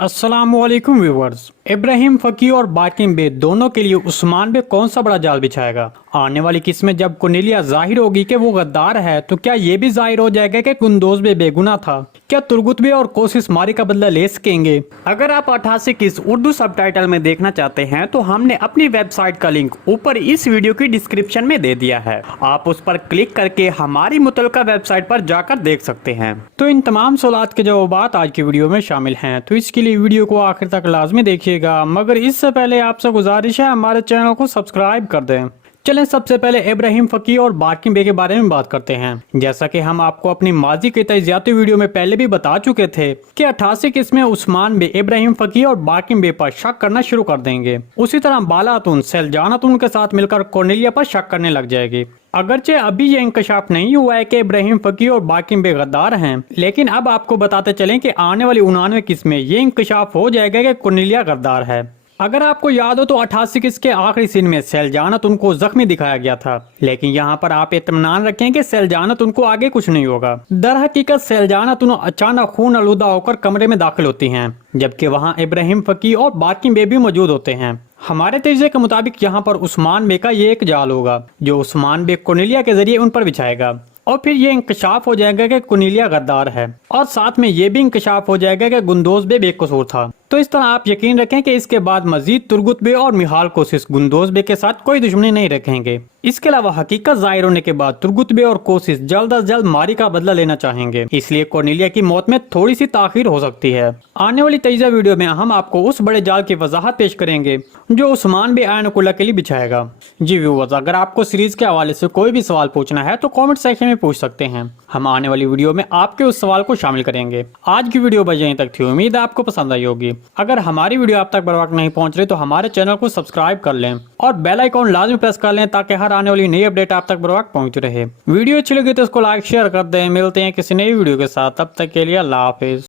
अस्सलामुअलैकुम व्यूवर्स। इब्राहिम फकी और बाकिम बे दोनों के लिए उस्मान बे कौन सा बड़ा जाल बिछाएगा? आने वाली किस्त में जब कुर्नेलिया जाहिर होगी कि वो गद्दार है, तो क्या ये भी जाहिर हो जाएगा कि कुंदोज बे बेगुनाह था? क्या तुर्गुत बे और कोशिश मारी का बदला ले सकेंगे? अगर आप 88 किस्त उर्दू सबटाइटल में देखना चाहते हैं तो हमने अपनी वेबसाइट का लिंक ऊपर इस वीडियो की डिस्क्रिप्शन में दे दिया है। आप उस पर क्लिक करके हमारी मुतल्लिका वेबसाइट पर जाकर देख सकते हैं। तो इन तमाम सवालात के जवाब आज की वीडियो में शामिल हैं, तो इसके लिए वीडियो को आखिर तक लाजमी देखिएगा। मगर इससे पहले आपसे गुजारिश है हमारे चैनल को सब्सक्राइब कर दें। चलें सबसे पहले इब्राहिम फकी और बाकिम बे के बारे में बात करते हैं। जैसा कि हम आपको अपनी माजी के तजियाती वीडियो में पहले भी बता चुके थे कि 88 किस्त में उस्मान बे इब्राहिम फकी और बाकिम बे पर शक करना शुरू कर देंगे। उसी तरह बालातुन सैलजानातुन के साथ मिलकर कुर्नेलिया पर शक करने लग जाएगी। अगरचे अभी ये इंकशाफ नहीं हुआ है कि इब्राहिम फकी और बाकिम बे गद्दार हैं, लेकिन अब आपको बताते चलें कि आने वाली 99 किस्त में ये इंकशाफ हो जाएगा कि कुर्नेलिया गद्दार है। अगर आपको याद हो तो 88 किस्त के आखिरी सीन में सैलजानत उनको जख्मी दिखाया गया था, लेकिन यहाँ पर आप इत्मीनान रखें कि सैलजानत उनको आगे कुछ नहीं होगा। दर हकीकत सैलजानत उन अचानक खून आलूदा होकर कमरे में दाखिल होती हैं, जबकि वहाँ इब्राहिम फकी और बाकिम बे भी मौजूद होते हैं। हमारे तजज़िये के मुताबिक यहाँ पर उस्मान बे का ये एक जाल होगा जो उस्मान बे कुर्नेलिया के जरिए उन पर बिछाएगा, और फिर ये इंकशाफ हो जाएगा कि कुर्नेलिया गद्दार है, और साथ में ये भी इंकशाफ हो जाएगा कि गुंदोज बे बेकसूर था। तो इस तरह आप यकीन रखें कि इसके बाद मजीद तुर्गुत बे और मिहाल कोशिश गुंदोज बे के साथ कोई दुश्मनी नहीं रखेंगे। इसके अलावा हकीकत जाहिर होने के बाद तुर्गुत बे और कोशिश जल्द अज जल्द मारी का बदला लेना चाहेंगे, इसलिए कुर्नेलिया की मौत में थोड़ी सी ताखीर हो सकती है। आने वाली तजिया वीडियो में हम आपको उस बड़े जाल की वजाहत पेश करेंगे जो उस्मान बे आयनुकुल्लाह के लिए बिछाएगा। जी व्यूअर्स, अगर आपको सीरीज के हवाले से कोई भी सवाल पूछना है तो कॉमेंट सेक्शन में पूछ सकते हैं। हम आने वाली वीडियो में आपके उस सवाल को शामिल करेंगे। आज की वीडियो बस यहीं तक थी, उम्मीद है आपको पसंद आई होगी। अगर हमारी वीडियो आप तक बर वक्त नहीं पहुंच रही तो हमारे चैनल को सब्सक्राइब कर लें और बेल आइकॉन लाजमी प्रेस कर लें ताकि हर आने वाली नई अपडेट आप तक बर वक्त पहुंच रहे। वीडियो अच्छी लगी तो इसको लाइक शेयर कर दें। मिलते हैं किसी नई वीडियो के साथ, तब तक के लिए अल्लाह हाफिज।